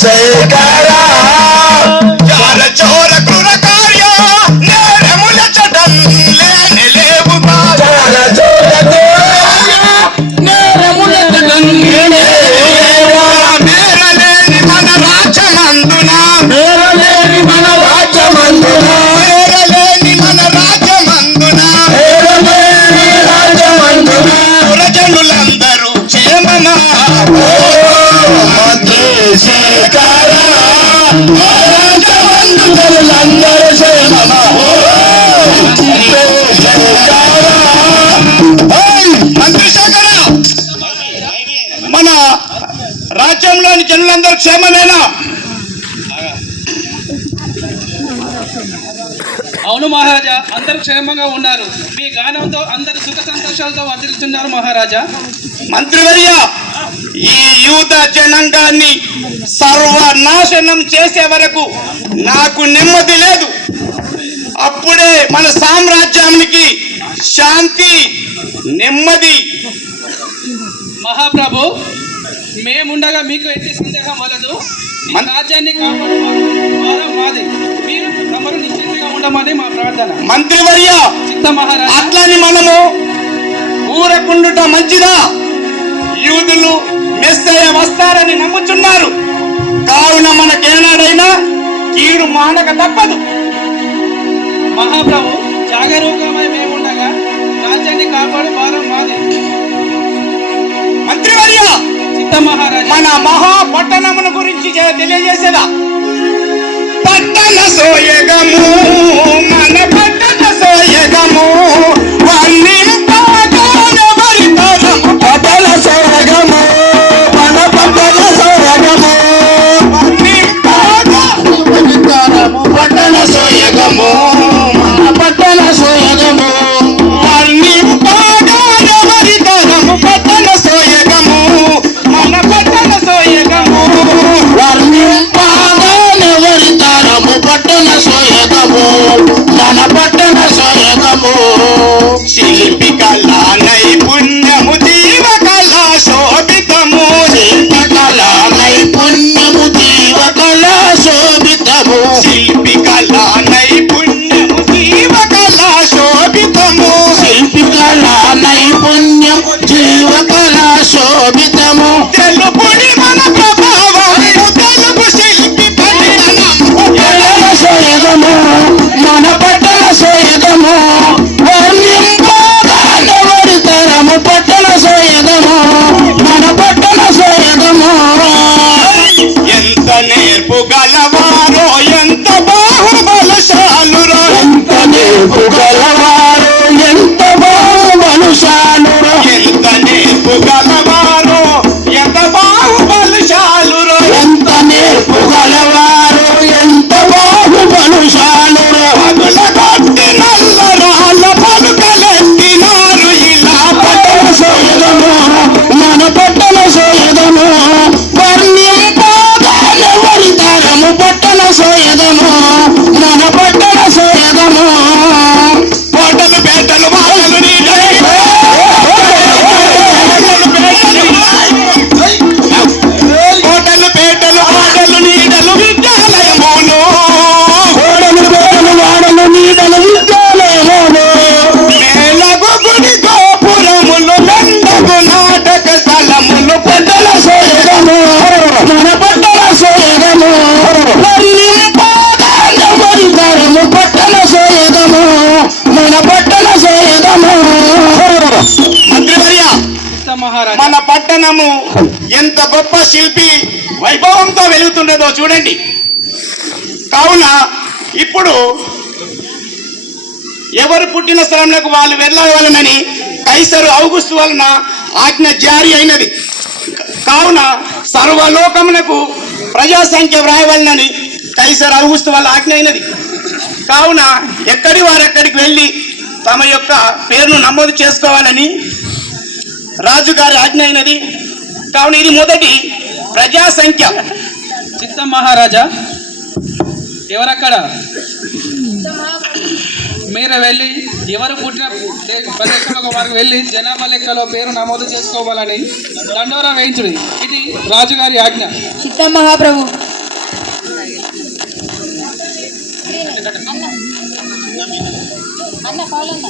చంద్రశేఖర చార చోర క్రూర కార్య నేరముల చటం లేని లేవుగా చార చోర నేరముల చటం మేరలేని మన రాజ్యమందున మేరలేని మన రాజ్యమందున మేరలేని మన రాజ్యమందున మేరలేని రాజ్యమందున ప్రజలందరూ క్షేమమా చంద్రశేఖర రాజవందులందరూ క్షేమమా చంద్రశేఖర మన రాజ్యంలోని జనులందరూ క్షేమమేనా? అవును మహారాజా, అందరూ క్షేమంగా ఉన్నారు. మీ గానంతో అందరు సుఖ సంతోషాలతో వర్ధిల్లుతున్నారు మహారాజా. మంత్రివర్య, ఈ యూద జనాంగాన్ని సర్వనాశనం చేసే వరకు నాకు నెమ్మది లేదు. అప్పుడే మన సామ్రాజ్యానికి శాంతి నెమ్మది. మహాప్రభు, మేముండగా మీకు ఎట్టి సందేహం వలదు. రాజ్యాన్ని కాపాడు వారం మాది. మీరు తమరు నిశ్చింతగా ఉండమని మా ప్రార్థన. మంత్రివర్య, చిత్త మహారాజా, అట్లని మనము ఊరకుండుట మంచిదా? యూదులు మెస్సయ్య వస్తారని నమ్ముచున్నారు. కావున మనకేనాడైనా కీడు మానక తప్పదు. మహాప్రభు, జాగరూకమై మేముండగా రాజ్యాన్ని కాపాడు భారం మాది. మంత్రివర్య, చిత్త మహారాజా, మన మహాపట్టణమును గురించి తెలియజేసేదా? పట్టణ సోయగము, మన పట్టణ సోయగము పట్టణ సోయగము, మన పట్టణ సోయగము పట్టణ సోయగము, మన పట్టణ సోయగము పట్టణ సోయగము, మన పట్టణ సోయగము పట్టణ సోయగము, మన పట్టణ సోయగము. శిల్పి కళా నైపుణ్యము జీవ కళా శోభితము, శిల్పి కళా నైపుణ్యము జీవ కళా శోభితము, శిల్పి కళా నైపుణ్యము జీవ కళా శోభితము, శిల్పి కళా నైపుణ్యము జీవ కళా శోభితము. తెలుపుడి మన ప్రభావము, తెలుగు శిల్పి పరిణామము సోయగము, మన పట్టణ సోయగము వర్ణింపదము పట్టణ సోయగము, మన పట్టణ సోయగము. ఎంత నేర్పు గలవారో, ఎంత బాహుబలశాలురో, ఎంత నేర్పు గలవారో, ఎంత బాహుబలశాలురో, ఎంత నేర్పు గలవారో, ఎంత బాహుబలశాలురో, ఎంత నేర్పు గలవారో, ఎంత బాహుబలశాలురో. పదుల కొట్టి నల్లరాళ్ళ పలుకలెత్తినారు ఇలా పట్టణ సోయగము, మన పట్టణ సోయగము వర్ణింపదము పట్టణ సోయగము, మన పట్టణ సోయగము. కోటలు పేటలు బాటలు కోటలు పేటలు ఆటలు నీడలు విద్యాలయములు, కోటలు పేటలు వాడలు నీడలు విద్యాలయములు, మేళగు గుడి గోపురములు నందగు నాటక స్థలములు పట్టణ సోయగము, మన పట్టణ సోయగము వర్ణింపదము పట్టణ సోయగము, మన పట్టణ సోయగము. మంత్రివర్య, చిత్త మహారాజా, మన పట్టణము ఎంత గొప్ప శిల్పి వైభవంతో వెలుగుతున్నదో చూడండి. కావున ఇప్పుడు ఎవరు పుట్టిన స్థలంలోకి వాళ్ళు వెళ్ళవలనని కైసరు ఔగుస్తు వలన ఆజ్ఞ జారీ అయినది. కావున సర్వలోకమునకు ప్రజా సంఖ్య వ్రాయవలనని కైసరు ఔగుస్తు వల్ల ఆజ్ఞ అయినది. కావున ఎక్కడి వారెక్కడికి వెళ్ళి తమ యొక్క పేరును నమోదు చేసుకోవాలని రాజుగారి ఆజ్ఞ అయినది. కావున ఇది మొదటి ప్రజా సంఖ్య. చిత్త మహారాజా, ఎవరక్కడ? మీరు వెళ్ళి ఎవరు పుట్టిన ప్రదేశంలో వారికి వెళ్ళి జనాభా లెక్కలో పేరు నమోదు చేసుకోవాలని దండోరా వేయించుడి. ఇది రాజుగారి ఆజ్ఞ. చిత్త మహాప్రభు. అన్న పౌలన్న